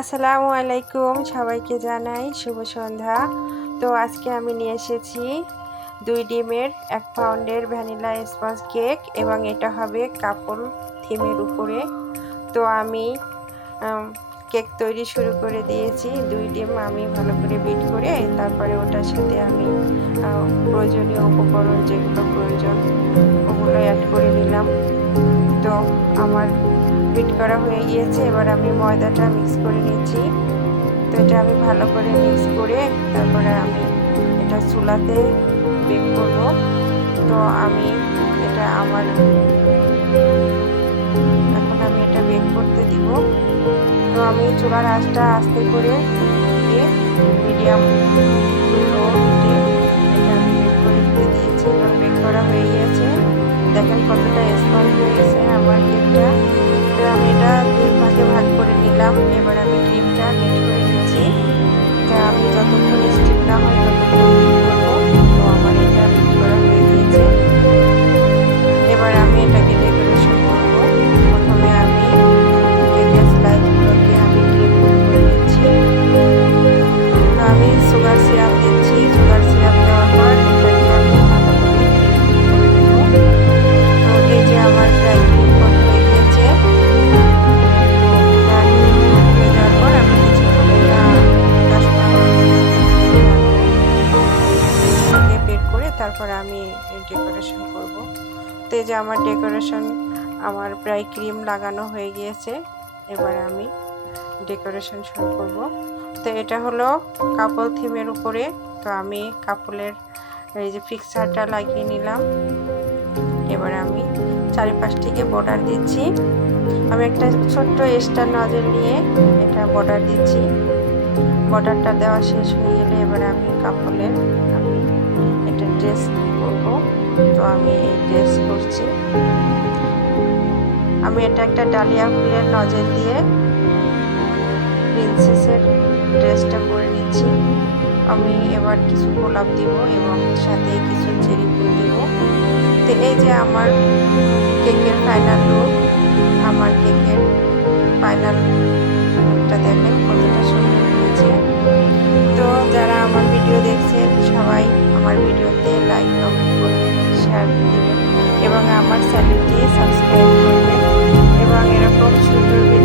আসসালামু আলাইকুম সবাইকে জানাই শুভ সন্ধ্যা। তো আজকে আমি নিয়ে এসেছি দুই ডিমের এক পাউন্ডের ভ্যানিলা স্পঞ্জ কেক এবং এটা হবে কাপল থিমের উপরে। তো আমি কেক তৈরি শুরু করে দিয়েছি। দুই ডিম আমি ভালো করে বিট করে তারপরে ওটার সাথে আমি প্রয়োজনীয় উপকরণ যেগুলো প্রয়োজন ওগুলো অ্যাড করে নিলাম। আমার বিট করা হয়ে গিয়েছে, এবার আমি ময়দাটা মিক্স করে নিচ্ছি তো এটা আমি ভালো করে মিক্স করে তারপরে আমি এটা চুলাতে বেক করব। তো আমি এটা আমার এখন আমি এটা বেক করতে দিব। তো আমি চুলার আঁচটা আস্তে করে দিয়ে মিডিয়াম এটা আমি বেক করে দিতে দিয়েছি। এবং বেক করা হয়ে গিয়েছে। দেখেন কতটা তারপর আমি ডেকোরেশন করব। তো এই যে আমার ডেকোরেশন আমার প্রায় ক্রিম লাগানো হয়ে গিয়েছে। এবার আমি ডেকোরেশন শুরু করব। তো এটা হলো কাপল থিমের উপরে। তো আমি কাপলের এই যে ফিক্সারটা লাগিয়ে নিলাম। এবার আমি চারিপাশ থেকে বর্ডার দিচ্ছি। আমি একটা ছোট্ট স্টার নজর নিয়ে এটা বর্ডার দিচ্ছি। বর্ডারটা দেওয়া শেষ হয়ে গেলে এবার আমি কাপড়ের এটা ড্রেস করব তো আমি এই ড্রেস করছি আমি এটা একটা ডালিয়া ফুলের নজর দিয়ে প্রিন্সেসের ড্রেসটা করে নিচ্ছি। আমি এবার কিছু গোলাপ দিব এবং সাথে কিছু চেরি ফুল দিব। তো এই যে আমার কেকের ফাইনাল লুক আমার কেকের ফাইনাল লুকটা দেখেন। চ্যানেলটি সাবস্ক্রাইব করবেন এবং এরকম সুন্দর